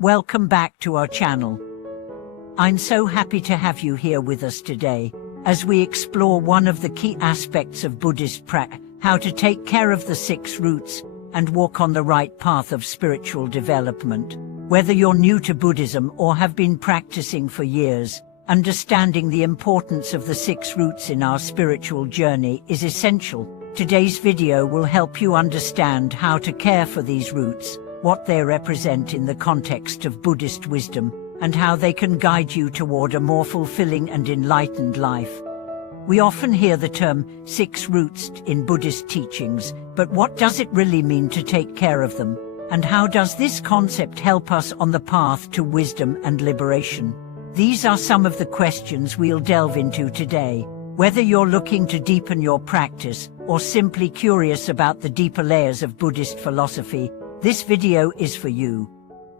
Welcome back to our channel. I'm so happy to have you here with us today, as we explore one of the key aspects of Buddhist practice, how to take care of the 6 roots and walk on the right path of spiritual development. Whether you're new to Buddhism or have been practicing for years, understanding the importance of the 6 roots in our spiritual journey is essential. Today's video will help you understand how to care for these roots, what they represent in the context of Buddhist wisdom, and how they can guide you toward a more fulfilling and enlightened life. We often hear the term 6 roots in Buddhist teachings, but what does it really mean to take care of them? And how does this concept help us on the path to wisdom and liberation? These are some of the questions we'll delve into today. Whether you're looking to deepen your practice or simply curious about the deeper layers of Buddhist philosophy, this video is for you.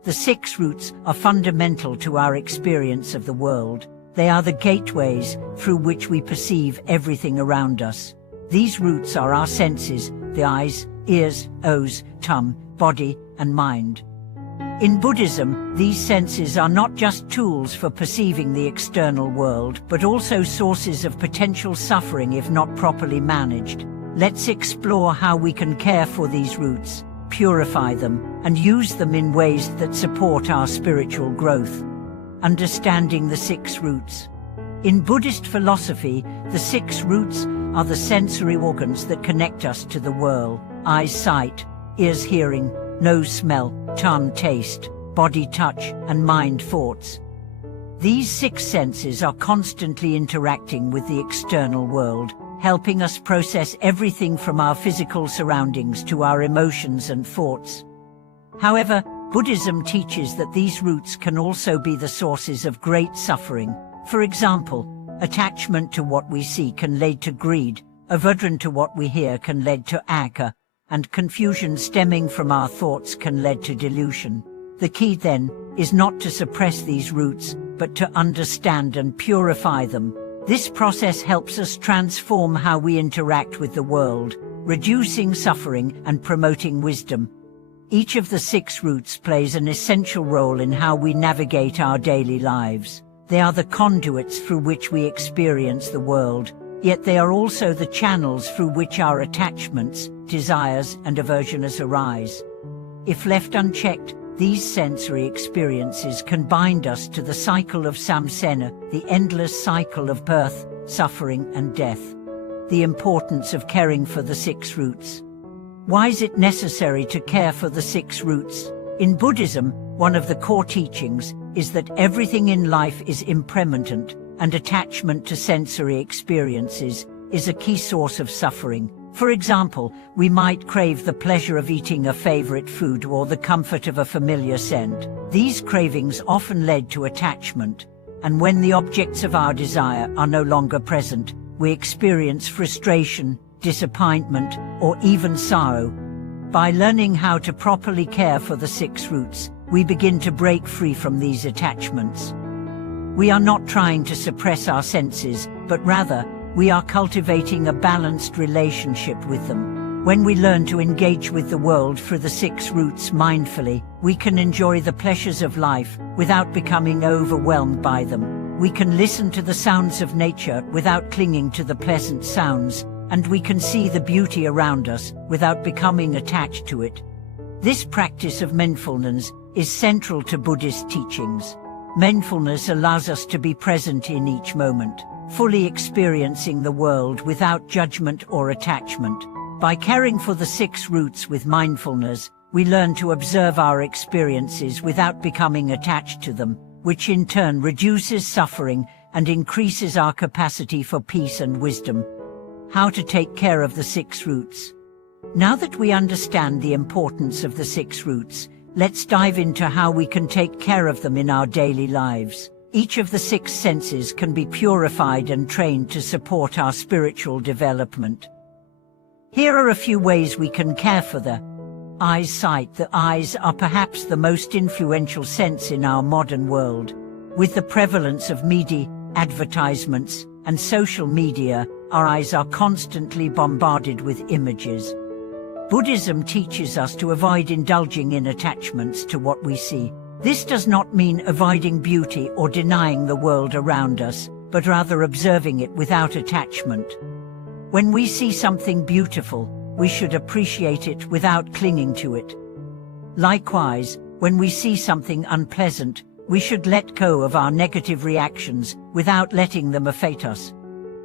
The 6 roots are fundamental to our experience of the world. They are the gateways through which we perceive everything around us. These roots are our senses, the eyes, ears, nose, tongue, body, and mind. In Buddhism, these senses are not just tools for perceiving the external world, but also sources of potential suffering if not properly managed. Let's explore how we can care for these roots, purify them, and use them in ways that support our spiritual growth. Understanding the 6 roots. In Buddhist philosophy, the 6 roots are the sensory organs that connect us to the world: eyes sight, ears hearing, nose smell, tongue taste, body touch, and mind thoughts. These 6 senses are constantly interacting with the external world, helping us process everything from our physical surroundings to our emotions and thoughts. However, Buddhism teaches that these roots can also be the sources of great suffering. For example, attachment to what we see can lead to greed, aversion to what we hear can lead to anger, and confusion stemming from our thoughts can lead to delusion. The key then is not to suppress these roots, but to understand and purify them. This process helps us transform how we interact with the world, reducing suffering and promoting wisdom. Each of the 6 roots plays an essential role in how we navigate our daily lives. They are the conduits through which we experience the world, yet they are also the channels through which our attachments, desires, and aversions arise. If left unchecked, these sensory experiences can bind us to the cycle of samsara, the endless cycle of birth, suffering, and death. The importance of caring for the 6 roots. Why is it necessary to care for the 6 roots? In Buddhism, one of the core teachings is that everything in life is impermanent, and attachment to sensory experiences is a key source of suffering. For example, we might crave the pleasure of eating a favorite food or the comfort of a familiar scent. These cravings often lead to attachment, and when the objects of our desire are no longer present, we experience frustration, disappointment, or even sorrow. By learning how to properly care for the 6 roots, we begin to break free from these attachments. We are not trying to suppress our senses, but rather, we are cultivating a balanced relationship with them. When we learn to engage with the world through the 6 roots mindfully, we can enjoy the pleasures of life without becoming overwhelmed by them. We can listen to the sounds of nature without clinging to the pleasant sounds, and we can see the beauty around us without becoming attached to it. This practice of mindfulness is central to Buddhist teachings. Mindfulness allows us to be present in each moment, fully experiencing the world without judgment or attachment. By caring for the 6 roots with mindfulness, we learn to observe our experiences without becoming attached to them, which in turn reduces suffering and increases our capacity for peace and wisdom. How to take care of the 6 roots. Now that we understand the importance of the 6 roots, let's dive into how we can take care of them in our daily lives. Each of the 6 senses can be purified and trained to support our spiritual development. Here are a few ways we can care for the eyes sight. The eyes are perhaps the most influential sense in our modern world. With the prevalence of media, advertisements, and social media, our eyes are constantly bombarded with images. Buddhism teaches us to avoid indulging in attachments to what we see. This does not mean avoiding beauty or denying the world around us, but rather observing it without attachment. When we see something beautiful, we should appreciate it without clinging to it. Likewise, when we see something unpleasant, we should let go of our negative reactions without letting them affect us.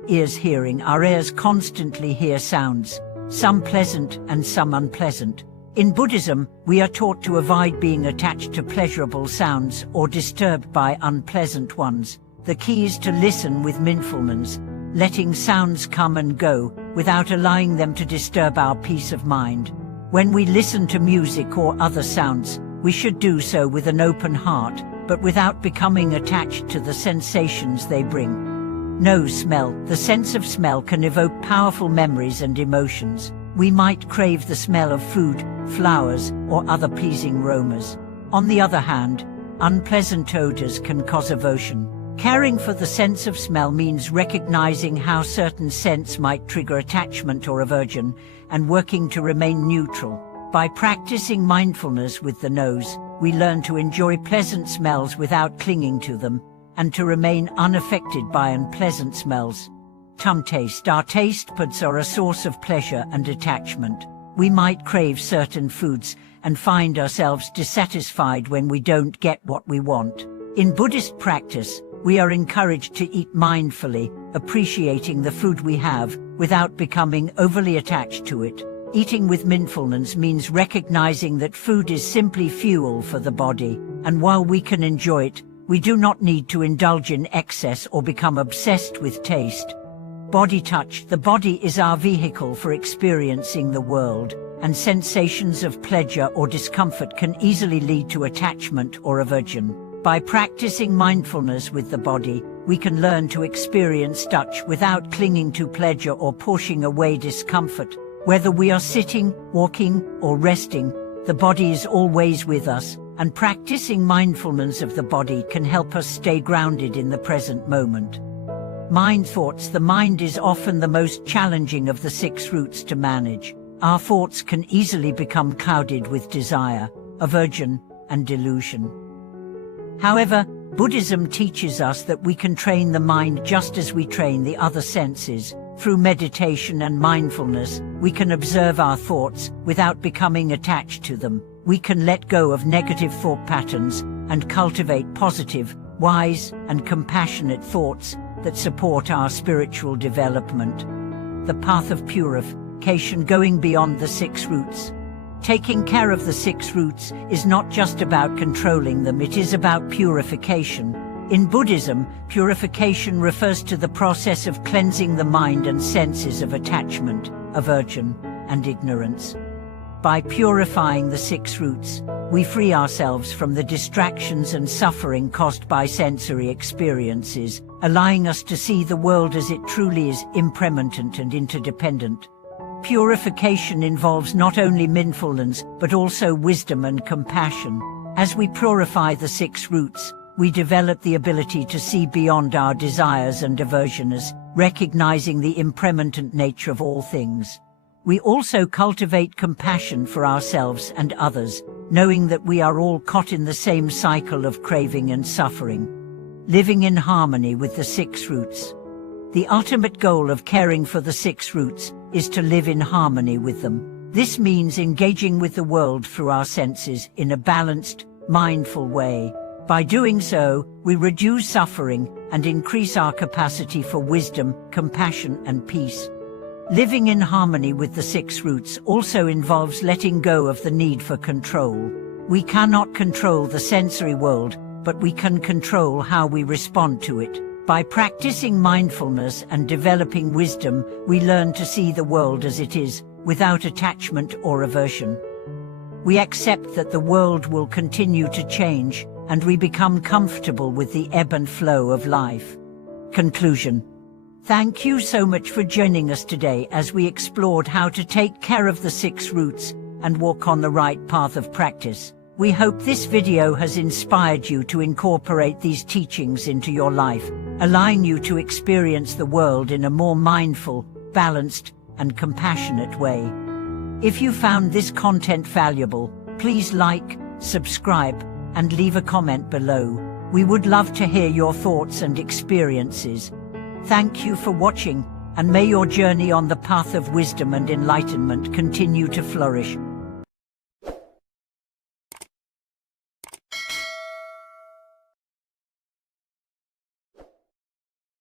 Ears hearing. Our ears constantly hear sounds, some pleasant and some unpleasant. In Buddhism, we are taught to avoid being attached to pleasurable sounds or disturbed by unpleasant ones. The key is to listen with mindfulness, letting sounds come and go without allowing them to disturb our peace of mind. When we listen to music or other sounds, we should do so with an open heart, but without becoming attached to the sensations they bring. Nose smell. The sense of smell can evoke powerful memories and emotions. We might crave the smell of food, flowers, or other pleasing aromas. On the other hand, unpleasant odors can cause aversion. Caring for the sense of smell means recognizing how certain scents might trigger attachment or aversion, and working to remain neutral. By practicing mindfulness with the nose, we learn to enjoy pleasant smells without clinging to them, and to remain unaffected by unpleasant smells. Tongue taste. Our taste buds are a source of pleasure and attachment. We might crave certain foods and find ourselves dissatisfied when we don't get what we want. In Buddhist practice, we are encouraged to eat mindfully, appreciating the food we have without becoming overly attached to it. Eating with mindfulness means recognizing that food is simply fuel for the body, and while we can enjoy it, we do not need to indulge in excess or become obsessed with taste. Body touch. The body is our vehicle for experiencing the world, and sensations of pleasure or discomfort can easily lead to attachment or aversion. By practicing mindfulness with the body, we can learn to experience touch without clinging to pleasure or pushing away discomfort. Whether we are sitting, walking, or resting, the body is always with us, and practicing mindfulness of the body can help us stay grounded in the present moment. Mind thoughts. The mind is often the most challenging of the 6 roots to manage. Our thoughts can easily become clouded with desire, aversion, and delusion. However, Buddhism teaches us that we can train the mind just as we train the other senses. Through meditation and mindfulness, we can observe our thoughts without becoming attached to them. We can let go of negative thought patterns and cultivate positive, wise, and compassionate thoughts that support our spiritual development. The path of purification. Going beyond the 6 roots. Taking care of the 6 roots is not just about controlling them, it is about purification. In Buddhism, purification refers to the process of cleansing the mind and senses of attachment, aversion, and ignorance. By purifying the 6 roots, we free ourselves from the distractions and suffering caused by sensory experiences, allowing us to see the world as it truly is, impermanent and interdependent. Purification involves not only mindfulness, but also wisdom and compassion. As we purify the 6 roots, we develop the ability to see beyond our desires and aversions, recognizing the impermanent nature of all things. We also cultivate compassion for ourselves and others, knowing that we are all caught in the same cycle of craving and suffering. Living in harmony with the 6 roots. The ultimate goal of caring for the 6 roots is to live in harmony with them. This means engaging with the world through our senses in a balanced, mindful way. By doing so, we reduce suffering and increase our capacity for wisdom, compassion, and peace. Living in harmony with the 6 roots also involves letting go of the need for control. We cannot control the sensory world, but we can control how we respond to it. By practicing mindfulness and developing wisdom, we learn to see the world as it is, without attachment or aversion. We accept that the world will continue to change, and we become comfortable with the ebb and flow of life. Conclusion. Thank you so much for joining us today as we explored how to take care of the 6 roots and walk on the right path of practice. We hope this video has inspired you to incorporate these teachings into your life, allowing you to experience the world in a more mindful, balanced, and compassionate way. If you found this content valuable, please like, subscribe, and leave a comment below. We would love to hear your thoughts and experiences. Thank you for watching, and may your journey on the path of wisdom and enlightenment continue to flourish.